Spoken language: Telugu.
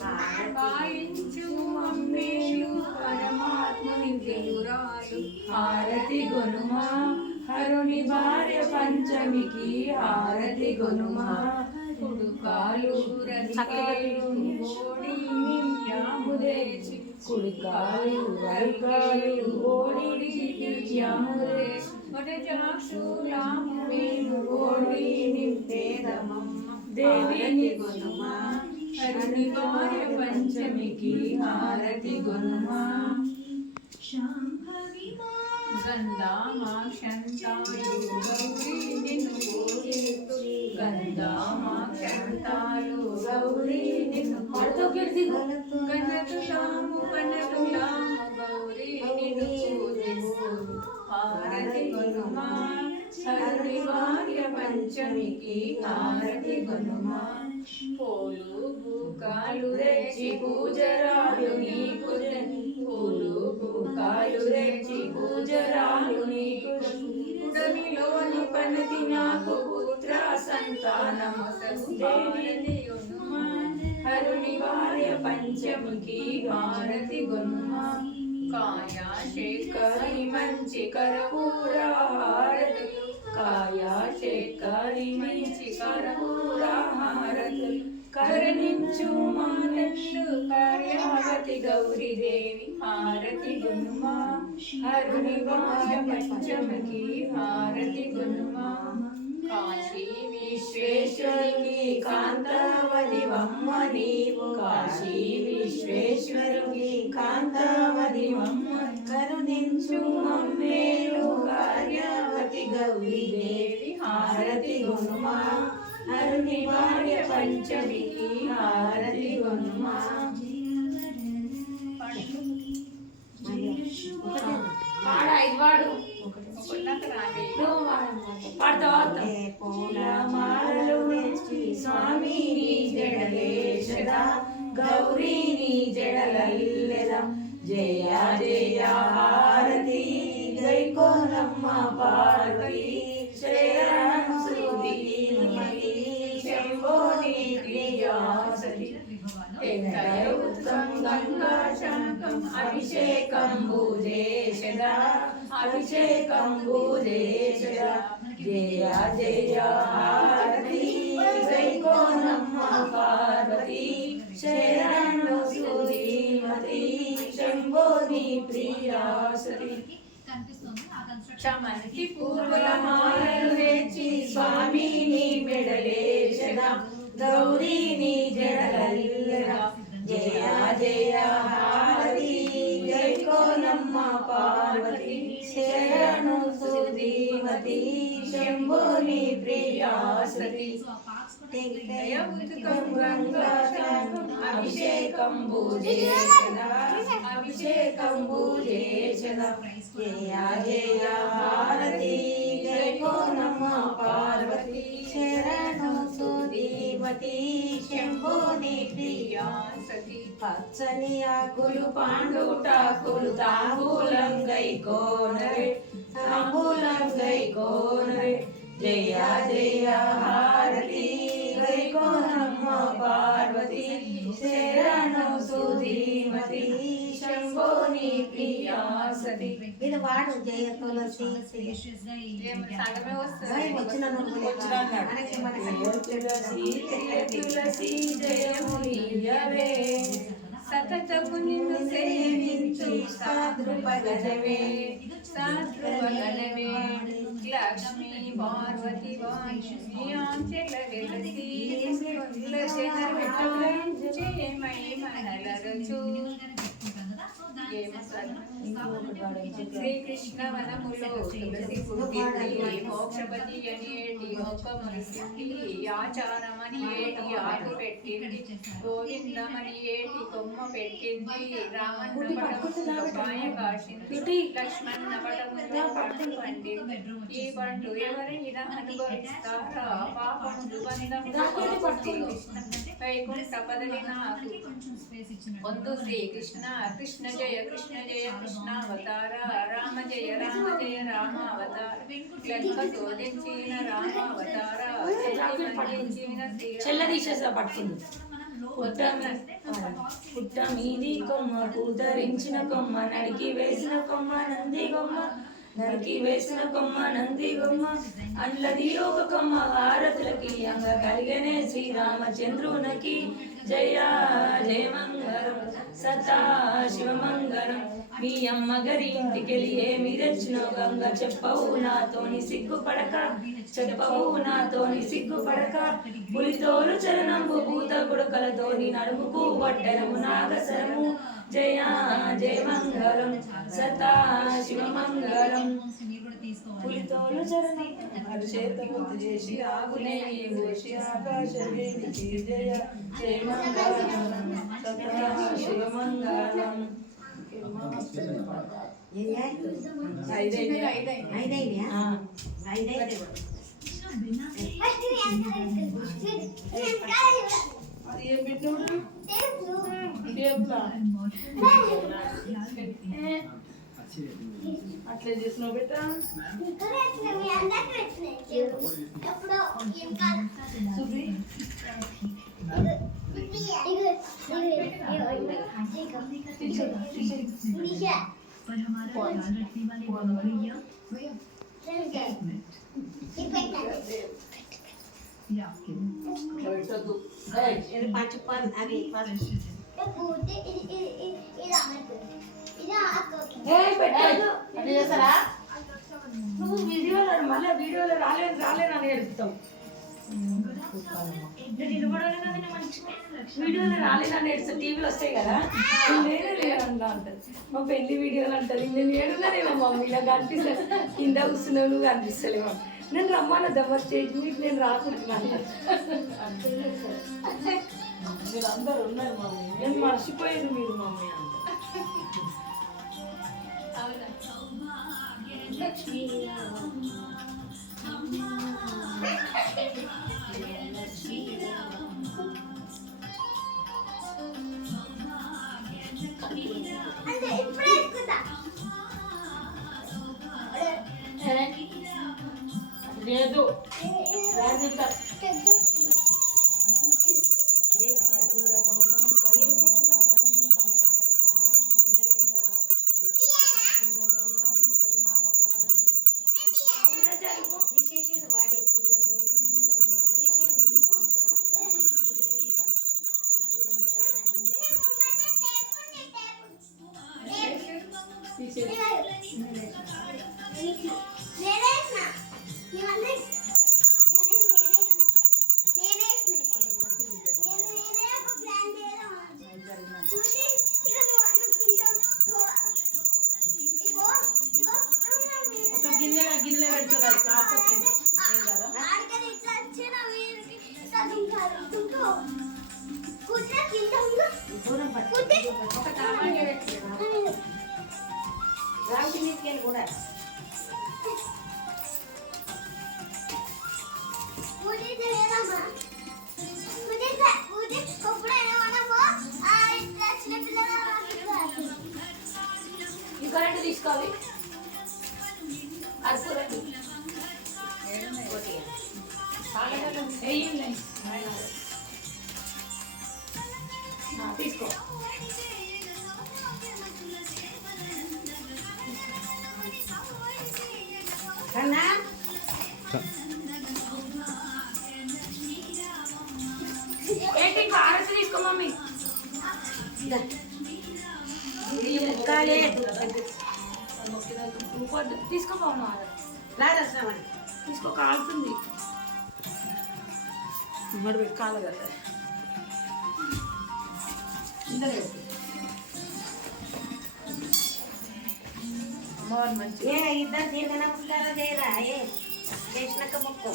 పాలించు మమ్మేలు పరమాత్ముని తెలురాలు హారతి గొనుమా హరుని భార్య పంచమికి హారతి గొనుమా కుడుకాలు రతికాలు ఓడి నిత్యాముదేచి కుడికాలు రవికాలు ఓడి నిత్యాముదేచి వడజాక్షులాము మేము ఓడి నింపేదమమ్మ దేవిని గొనుమా హరుని భార్య పంచమికి హారతి గొనుమా గంధామాక్షంతాలు గౌరీ నిన్ను పూజిస్తు గంధామాక్షంతాలు గౌరీ నిన్ను గణతులాము గణతులాము గౌరీ నిన్ను పూజిస్తు హారతి గొనుమా హరుని భార్య పంచమికి హారతి గొనుమా పూలు బూకాలు తెచ్చి పూజరాలు నీకు పూలు బూకాలు తెచ్చి పూజరాలు నీకు ఉడమిలోని పనతి నాకు పుత్ర సంతానమసగు దేవిని గొనుమా హరుని భార్య పంచమికి హారతి గొనుమా కాయా శేఖరి మంచి కర్పూర హారతులు కాయా శేఖరి మంచి కర్పూర హారతులు కరుణించు మానల్లు కార్యావతి గౌరీదేవి హారతి గొనుమా హరుని భార్య పంచమికి హారతి గొనుమా కాశీ విశ్వేశ్వరుని కాంతావతి వమ్మ నీవు కాశీ విశ్వేశ్వరుని కాంతావతి వమ్మ కరుణించు మమ్మేలు కార్యావతి గౌరీదేవి హారతి గొనుమా హరుని భార్య పంచమికి హారతి గొనుమా స్వామి జడలేశదా గౌరీ నీ జడలల్లెదా జయ జయ హారతి జై కోనమ్మ పార్వతి శరణం సుధీమతి శంభోని ప్రియాసతి ఉత్తం గంగా శంకం అభిషేకం భూజేశదా అభిషేకం భూజేశదా జయ జయ హారతి జై కోనమ్మ పార్వతి శరణు సుధీమతి శంభోని ప్రియాసతి చమంతి పూల మాలలు తెచ్చి స్వామిని మెడలేశదా గౌరీని జడలల్లెదా జయ జయ హారతి జై కోనమ్మ పార్వతి శరణు సుధీమతి శంభోని ప్రియాసతి అభిషేకం భూజేశదా అభిషేకం భూజేశదా జయ జయ హారతి జై కోనమ్మ పార్వతి శరణు సుధీమతి శంభోని ప్రియాసతి పచ్చని ఆకులు పాండుటాకులు తాంబూలం గై కోనరే తాంబూలం గై కోనరే జయ జయ హారతి గై కోనమ్మ పార్వతి శరణు సుధీమతి శంభోని ప్రియాసతి ఇది వాడు జయ తులసి తులసి జయమునియవే సతతము నిన్ను సేవించు సాధృపగనవే సాధృపగనవే లక్ష్మీ పార్వతి వాంఛల వెలసి మనలరచు శ్రీకృష్ణ వనములో తులసి పుట్టింది మోక్షపతి అనేటి మొక్కమనిసింది ఆచారమని ఏటి ఆకు పెట్టింది గోవిందమని ఏటి కొమ్మ పెట్టింది రామన్న పటములో పాయ కాసింది లక్ష్మణ పటములో పండు పండింది ఈ పండు ఎవరైనా అనుభవిస్తారా పాపండు బంధము వైకుంఠ పదవి నాకు వందు శ్రీకృష్ణ కృష్ణ జయ కృష్ణావతార రామ జయ రామావతార లెక్క శోధించిన రామావతార చెల్ల తీసేసా పట్టుకుంది పుట్ట మీది కొమ్మ పూతరించిన కొమ్మ నడికి వేసిన కొమ్మ నంది కొమ్మ నరికి వేసిన కొమ్మ నంది కొమ్మ అండ్లది ఒక కొమ్మ హారతులకి అంగ కలిగనే శ్రీరామచంద్రునకి జయ జయ మంగళం సదా శివమంగళం మీ అమ్మ గరి ఇంటికెళ్ళి ఏమి తెచ్చినో గంగ చెప్పవు నాతోని సిగ్గుపడక చెప్పవు నాతోని సిగ్గుపడక పులితోలు చరణంబు పూత కొడుకలతోని నడుముకు వడ్డనము నాగసరము జయ జయ మంగళం సదా శివమంగళం పులితోలు చరణం అభిషేకము చేసి ఆగునే పోసి ఆకాశ వేడికి జయ జయ మంగళం సదా శివమంగళం అట్లా చేసినావు బిడ్డ पर हमारा ख्याल रखने वाले भैया నువ్వు వీడియోలో మళ్ళీ వీడియోలో రాలేనని ఎడుపుతావు వీడియోలో రాలేనని ఎడుస్తా టీవీలో వస్తాయి కదా నేనే లేదంటా అంటది మా పెళ్లి వీడియోలు అంటది నేను ఏడున్నానేమో మమ్మీ ఇలా కనిపిస్తాను కింద కూర్చున్నావు నువ్వు కనిపిస్తలేమో నేను రమ్మన్నద్దా మా స్టేజ్ మీకు నేను రాకుంటున్నాను మీరు అందరు ఉన్నారు మమ్మీ నేను మర్చిపోయాను మీరు మమ్మీ అంత లేదు గిన్నెలో పెడుతుంది కాస్త కూడా కరెంట్ తీసుకోవాలి తీసుకో ఏంటి కారసి తీసుకో మమ్మీ తీసుకోపోను తీసుకో కాలుతుంది మరి కాలు కదా అమ్మవారు మంచి ఇద్దరు దీర్ఘన పుట్టారా చేయరా చేసినాక మొక్క